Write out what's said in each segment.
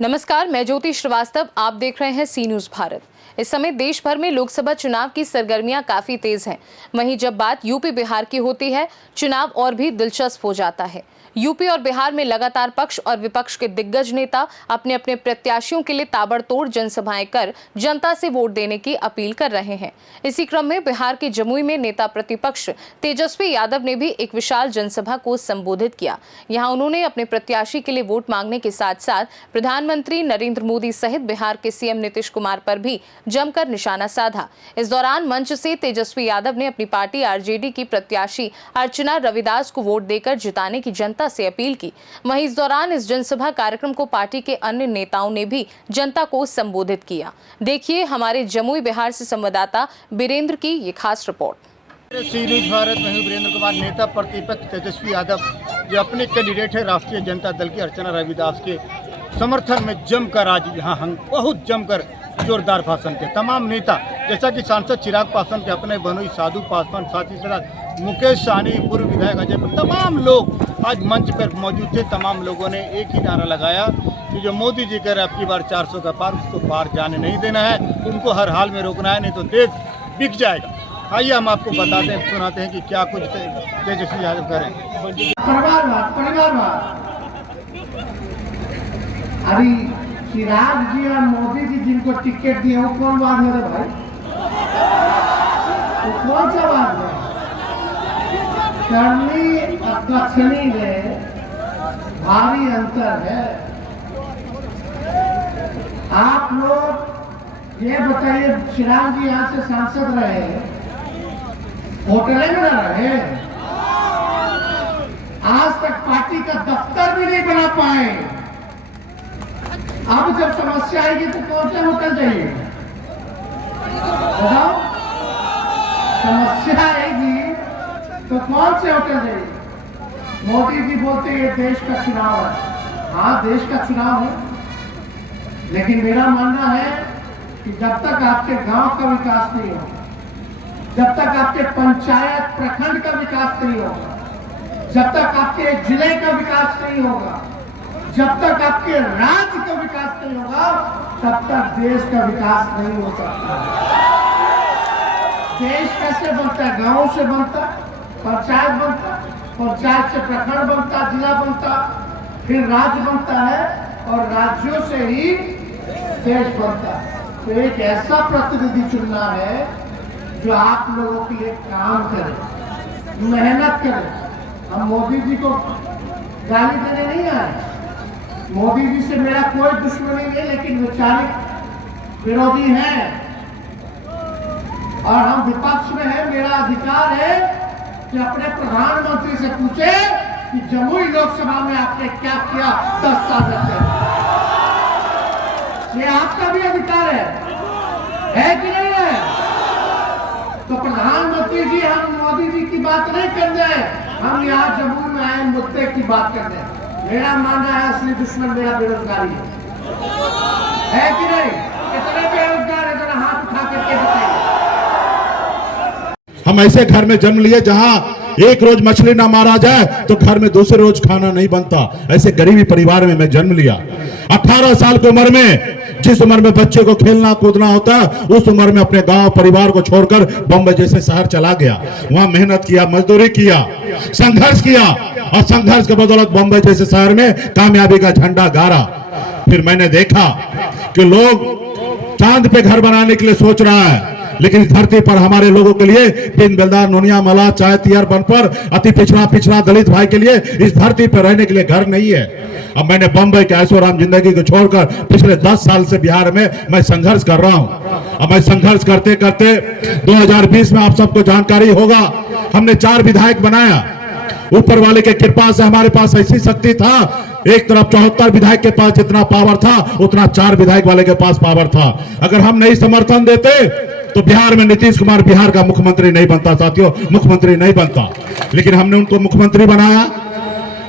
नमस्कार, मैं ज्योति श्रीवास्तव। आप देख रहे हैं सी न्यूज भारत। इस समय देश भर में लोकसभा चुनाव की सरगर्मियां काफी तेज हैं। वहीं जब बात यूपी बिहार की होती है, चुनाव और भी दिलचस्प हो जाता है। यूपी और बिहार में लगातार पक्ष और विपक्ष के दिग्गज नेता अपने अपने प्रत्याशियों के लिए ताबड़तोड़ जनसभाएं कर जनता से वोट देने की अपील कर रहे हैं। इसी क्रम में बिहार के जमुई में नेता प्रतिपक्ष तेजस्वी यादव ने भी एक विशाल जनसभा को संबोधित किया। यहां उन्होंने अपने प्रत्याशी के लिए वोट मांगने के साथ साथ प्रधानमंत्री नरेंद्र मोदी सहित बिहार के सीएम नीतीश कुमार पर भी जमकर निशाना साधा। इस दौरान मंच से तेजस्वी यादव ने अपनी पार्टी आरजेडी की प्रत्याशी अर्चना रविदास को वोट देकर जिताने की जनता से अपील की। वहीं इस दौरान इस जनसभा कार्यक्रम को पार्टी के अन्य नेताओं ने भी जनता को संबोधित किया। देखिए हमारे जमुई बिहार से संवाददाता बीरेंद्र की ये खास रिपोर्ट। सी न्यूज भारत में हूं वीरेंद्र कुमार। नेता प्रतिपक्ष तेजस्वी यादव जो अपने कैंडिडेट है राष्ट्रीय जनता दल की अर्चना रविदास के समर्थन में जमकर आज यहाँ बहुत जमकर जोरदार भाषण के तमाम नेता, जैसा कि सांसद चिराग पासवान के अपने बनोई साधु पासवान, साथ ही साथ मुकेश सहनी, पूर्व विधायक अजय, तमाम लोग आज मंच पर मौजूद थे। तमाम लोगों ने एक ही नारा लगाया कि जो मोदी जी कह रहे अब की बार 400 का पार, उसको पार जाने नहीं देना है, उनको हर हाल में रोकना है, नहीं तो देश बिक जाएगा। आइए हम आपको बताते हैं, सुनाते हैं कि क्या कुछ तेजस्वी यादव करें। अरे चिराग जी और मोदी जी जिनको टिकट दिए वो कौन बात है रे भाई? वो कौन सा बात है? करनी और दक्षिणी में भारी अंतर है। आप लोग ये बताइए, चिराग जी यहाँ से सांसद रहे, होटलें में न रहे, आज तक पार्टी का दफ्तर भी नहीं बना पाए। अब जब समस्या आएगी तो कौन सा होटल चाहिए बताओ? समस्या आएगी तो कौन से होटल चाहिए? मोदी जी बोलते ये देश का चुनाव है। हाँ, देश का चुनाव है, लेकिन मेरा मानना है कि जब तक आपके गांव का विकास नहीं होगा, जब तक आपके पंचायत प्रखंड का विकास नहीं होगा, जब तक आपके जिले का विकास नहीं होगा, जब तक आपके राज्य का विकास नहीं होगा, तब तक देश का विकास नहीं हो सकता। देश कैसे बनता है? गांव से बनता, पंचायत बनता, पंचायत से प्रखंड बनता, जिला बनता, फिर राज्य बनता है, और राज्यों से ही देश बनता है। तो एक ऐसा प्रतिनिधि चुनना है जो आप लोगों के लिए काम करे, मेहनत करे। हम मोदी जी को गाली देने नहीं आए। मोदी जी से मेरा कोई दुश्मनी नहीं, लेकिन वैचारिक विरोधी हैं और हम विपक्ष में हैं। मेरा अधिकार है कि अपने प्रधानमंत्री से पूछे कि जमुई लोकसभा में आपने क्या किया 10 साल तक। ये आपका भी अधिकार है कि नहीं है? तो प्रधानमंत्री जी, हम मोदी जी की बात नहीं करने आए, हम यहाँ जमुई में आए मुद्दे की बात करने हैं। मेरा मानना है असली दुश्मन मेरा बेरोजगारी है कि नहीं? कितने बेरोजगार है, जरा हाथ उठा करके बताइए। हम ऐसे घर में जन्म लिए जहां एक रोज मछली ना मारा जाए तो घर में दूसरे रोज खाना नहीं बनता। ऐसे गरीबी परिवार में मैं जन्म लिया। 18 साल की उम्र में, जिस उम्र में बच्चे को खेलना कूदना होता है, उस उम्र में अपने गांव परिवार को छोड़कर बम्बई जैसे शहर चला गया। वहां मेहनत किया, मजदूरी किया, संघर्ष किया, और संघर्ष के बदौलत बम्बई जैसे शहर में कामयाबी का झंडा गाड़ा। फिर मैंने देखा कि लोग चांद पे घर बनाने के लिए सोच रहा है, लेकिन इस धरती पर हमारे लोगों के लिए दिन बेलदार, नोनिया, मला, चाय, तियर, बनपर, अति पिछड़ा दलित भाई के लिए इस धरती पर रहने के लिए घर नहीं है। अब मैंने बंबई के ऐशोआराम जिंदगी को छोड़कर पिछले 10 साल से बिहार में मैं संघर्ष कर रहा हूं। अब मैं संघर्ष करते करते 2020 में आप सबको जानकारी होगा, हमने 4 विधायक बनाया। ऊपर वाले के कृपा से हमारे पास ऐसी शक्ति था, एक तरफ 74 विधायक के पास जितना पावर था, उतना 4 विधायक वाले के पास पावर था। अगर हम नहीं समर्थन देते तो बिहार में नीतीश कुमार बिहार का मुख्यमंत्री नहीं बनता। साथियों, मुख्यमंत्री नहीं बनता, लेकिन हमने उनको मुख्यमंत्री बनाया,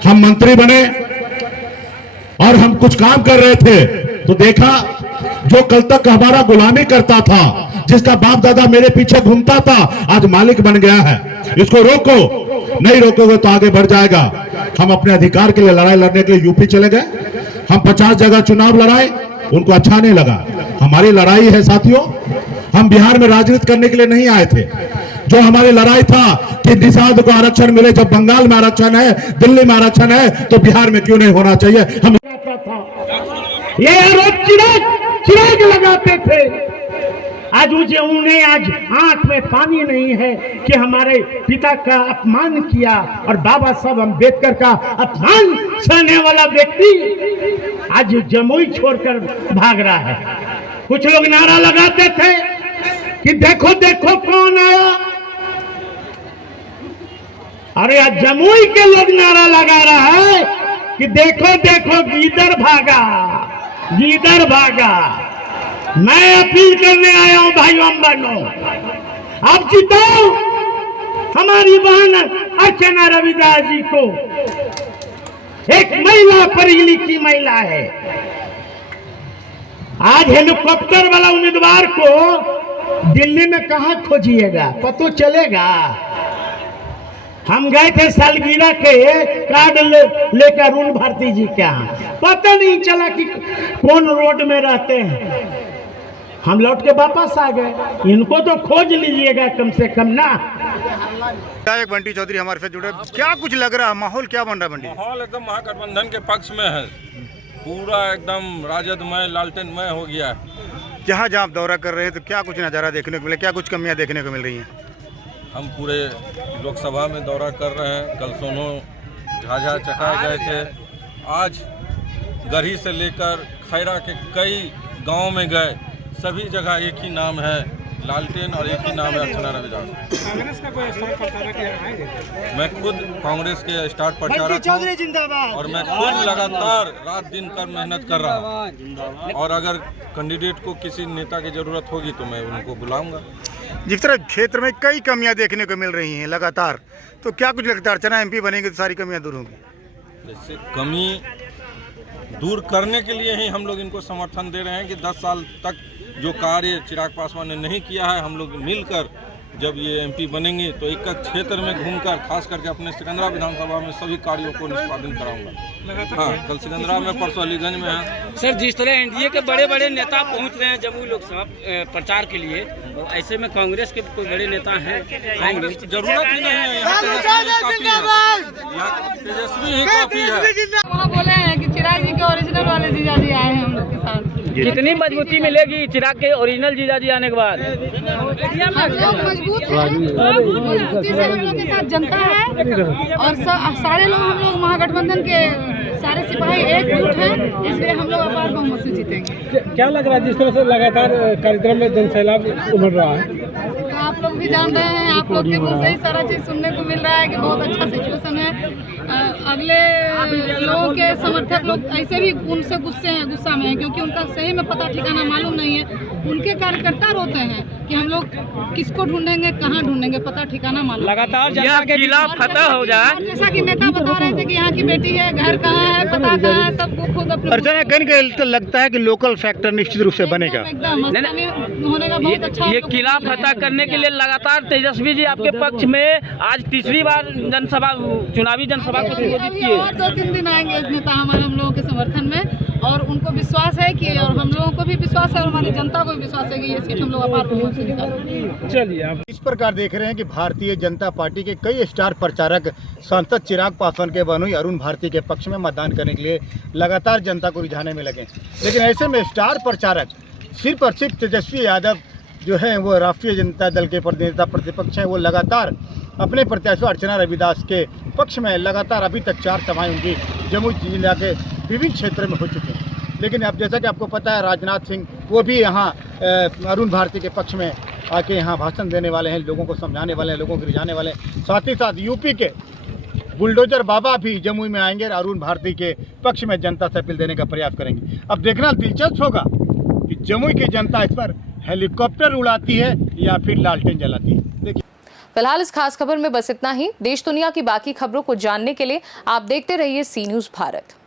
हम मंत्री बने और हम कुछ काम कर रहे थे। तो देखा, जो कल तक हमारा गुलामी करता था, जिसका बाप दादा मेरे पीछे घूमता था, आज मालिक बन गया है। इसको रोको, नहीं रोकोगे तो आगे बढ़ जाएगा। हम अपने अधिकार के लिए लड़ाई लड़ने के लिए यूपी चले गए, हम 50 जगह चुनाव लड़ाए, उनको अच्छा नहीं लगा। हमारी लड़ाई है साथियों, हम बिहार में राजनीति करने के लिए नहीं आए थे। जो हमारी लड़ाई था कि निषाद को आरक्षण मिले, जब बंगाल में आरक्षण है, दिल्ली में आरक्षण है, तो बिहार में क्यों नहीं होना चाहिए। हम ये आरोप चिराग लगाते थे, आज उन्हें आज आंख में पानी नहीं है कि हमारे पिता का अपमान किया और बाबा साहब अम्बेडकर का अपमान सहने वाला व्यक्ति आज जमुई छोड़कर भाग रहा है। कुछ लोग नारा लगाते थे कि देखो देखो कौन आया, अरे आज जमुई के लोग नारा लगा रहा है कि देखो देखो गीदड़ भागा, गीदड़ भागा। मैं अपील करने आया हूं भाइयों बहनों, आप जिताओ हमारी बहन अर्चना रविदास जी को। एक महिला, पढ़ी लिखी महिला है। आज हेलीकॉप्टर वाला उम्मीदवार को दिल्ली में कहां खोजिएगा, पता चलेगा। हम गए थे सालगिरह के कार्ड लेकर अरुण भारती जी के यहाँ, पता नहीं चला कि कौन रोड में रहते हैं। हम लौट के वापस आ गए। इनको तो खोज लीजिएगा कम से कम ना। विधायक बंटी चौधरी हमारे साथ जुड़े, क्या कुछ लग रहा है, माहौल क्या बन रहा है बंटी? माहौल एकदम महागठबंधन के पक्ष में है, पूरा एकदम राजदमय लालटेनमय हो गया है। जहाँ जहाँ आप दौरा कर रहे हैं तो क्या कुछ नज़ारा देखने को मिले, क्या कुछ कमियाँ देखने को मिल रही हैं? हम पूरे लोकसभा में दौरा कर रहे हैं। कल सोनो झाझा चकाए गए थे, आज गढ़ी से लेकर खैरा के कई गांव में गए, सभी जगह एक ही नाम है लालटेन और एक ही नाम है अर्चना रविदास। कांग्रेस का कोई स्टार प्रचारक यहाँ आएंगे? मैं खुद कांग्रेस के स्टार प्रचारक हूँ और मैं खुद लगातार रात दिन कर मेहनत कर रहा हूँ, और अगर कैंडिडेट को किसी नेता की जरूरत होगी तो मैं उनको बुलाऊंगा। जिस तरह क्षेत्र में कई कमियां देखने को मिल रही हैं लगातार, तो क्या कुछ लगता है अर्चना एमपी बनेंगे तो सारी कमियां दूर होंगी? जैसे कमी दूर करने के लिए ही हम लोग इनको समर्थन दे रहे हैं कि 10 साल तक जो कार्य चिराग पासवान ने नहीं किया है, हम लोग मिलकर जब ये एमपी बनेंगे तो एक एक क्षेत्र में घूमकर, खास करके अपने सिकंदरा विधानसभा में सभी कार्यों को निष्पादन कराऊंगा। हाँ, कल सिकंदरा में, परसों अलीगंज में है। सर, जिस तरह एनडीए के बड़े बड़े नेता पहुंच रहे हैं जमुई लोकसभा प्रचार के लिए, तो ऐसे में कांग्रेस के कोई बड़े नेता हैं आएंगे? जरूरत ही नहीं है, यहाँ तेजस्वी ही काफी है। वहाँ बोले हैं कि चिराग जी के ओरिजिनल वाले जीजा जी आए हैं हम लोग के साथ। कितनी मजबूती मिलेगी चिराग के ओरिजिनल जीजा जी आने के बाद? हम लोग मजबूत हैं, मजबूती से हम लोग के साथ जनता है और सारे लोग, हम लोग महागठबंधन के सारे सिपाही एकजुट हैं, इसलिए हम लोग अपार बहुमत से जीतेंगे। क्या लग रहा है जिस तरह से लगातार कार्यक्रम में जनसैलाब उमड़ रहा है? तो आप लोग भी जान रहे हैं, आप लोग के मुँह से ही सारा चीज़ सुनने को मिल रहा है कि बहुत अच्छा सिचुएशन है। अगले लोगों के समर्थक लोग ऐसे भी उनसे गुस्सा में हैं, क्योंकि उनका सही में पता ठिकाना मालूम नहीं है। उनके कार्यकर्ता रोते हैं कि हम लोग किसको ढूंढेंगे, कहाँ ढूंढेंगे, पता ठिकाना मालूम। लगातार किला फतह हो जाए, जैसा कि नेता बता रहे थे कि यहाँ की बेटी है, घर कहाँ है, पता कहाँ है, सबको खुद अपने अर्चना कहीं तो लगता है कि लोकल फैक्टर निश्चित रूप से बनेगा। एकदम होने का बहुत अच्छा। ये किला फतह करने के लिए लगातार तेजस्वी जी आपके पक्ष में आज तीसरी बार जनसभा, चुनावी जनसभा को संबोधित किए। और 2-3 दिन आएंगे नेता हमारे, हम लोगों के समर्थन में, और उनको विश्वास है कि, और हम लोगों को भी विश्वास है और हमारी जनता को भी विश्वास है कि ये सीट हम लोग अपार बहुमत से निकालेंगे। चलिए, आप इस प्रकार देख रहे हैं कि भारतीय जनता पार्टी के कई स्टार प्रचारक सांसद चिराग पासवान के बहनोई अरुण भारती के पक्ष में मतदान करने के लिए लगातार जनता को रिझाने में लगे। लेकिन ऐसे में स्टार प्रचारक सिर्फ और सिर्फ तेजस्वी यादव जो है, वो राष्ट्रीय जनता दल के नेता प्रतिपक्ष हैं, वो लगातार अपने प्रत्याशी अर्चना रविदास के पक्ष में लगातार अभी तक 4 सभाएं उनकी जमुई जिला के विभिन्न क्षेत्रों में हो चुकी हैं। लेकिन अब जैसा कि आपको पता है, राजनाथ सिंह वो भी यहाँ अरुण भारती के पक्ष में आके यहाँ भाषण देने वाले हैं, लोगों को समझाने वाले हैं, लोगों को रिझाने वाले हैं। साथ ही साथ यूपी के बुलडोजर बाबा भी जमुई में आएंगे और अरुण भारती के पक्ष में जनता से अपील देने का प्रयास करेंगे। अब देखना दिलचस्प होगा कि जमुई की जनता इस पर हेलीकॉप्टर उड़ाती है या फिर लालटेन जलाती है। देखिए, फिलहाल इस खास खबर में बस इतना ही। देश दुनिया की बाकी खबरों को जानने के लिए आप देखते रहिए सी न्यूज़ भारत।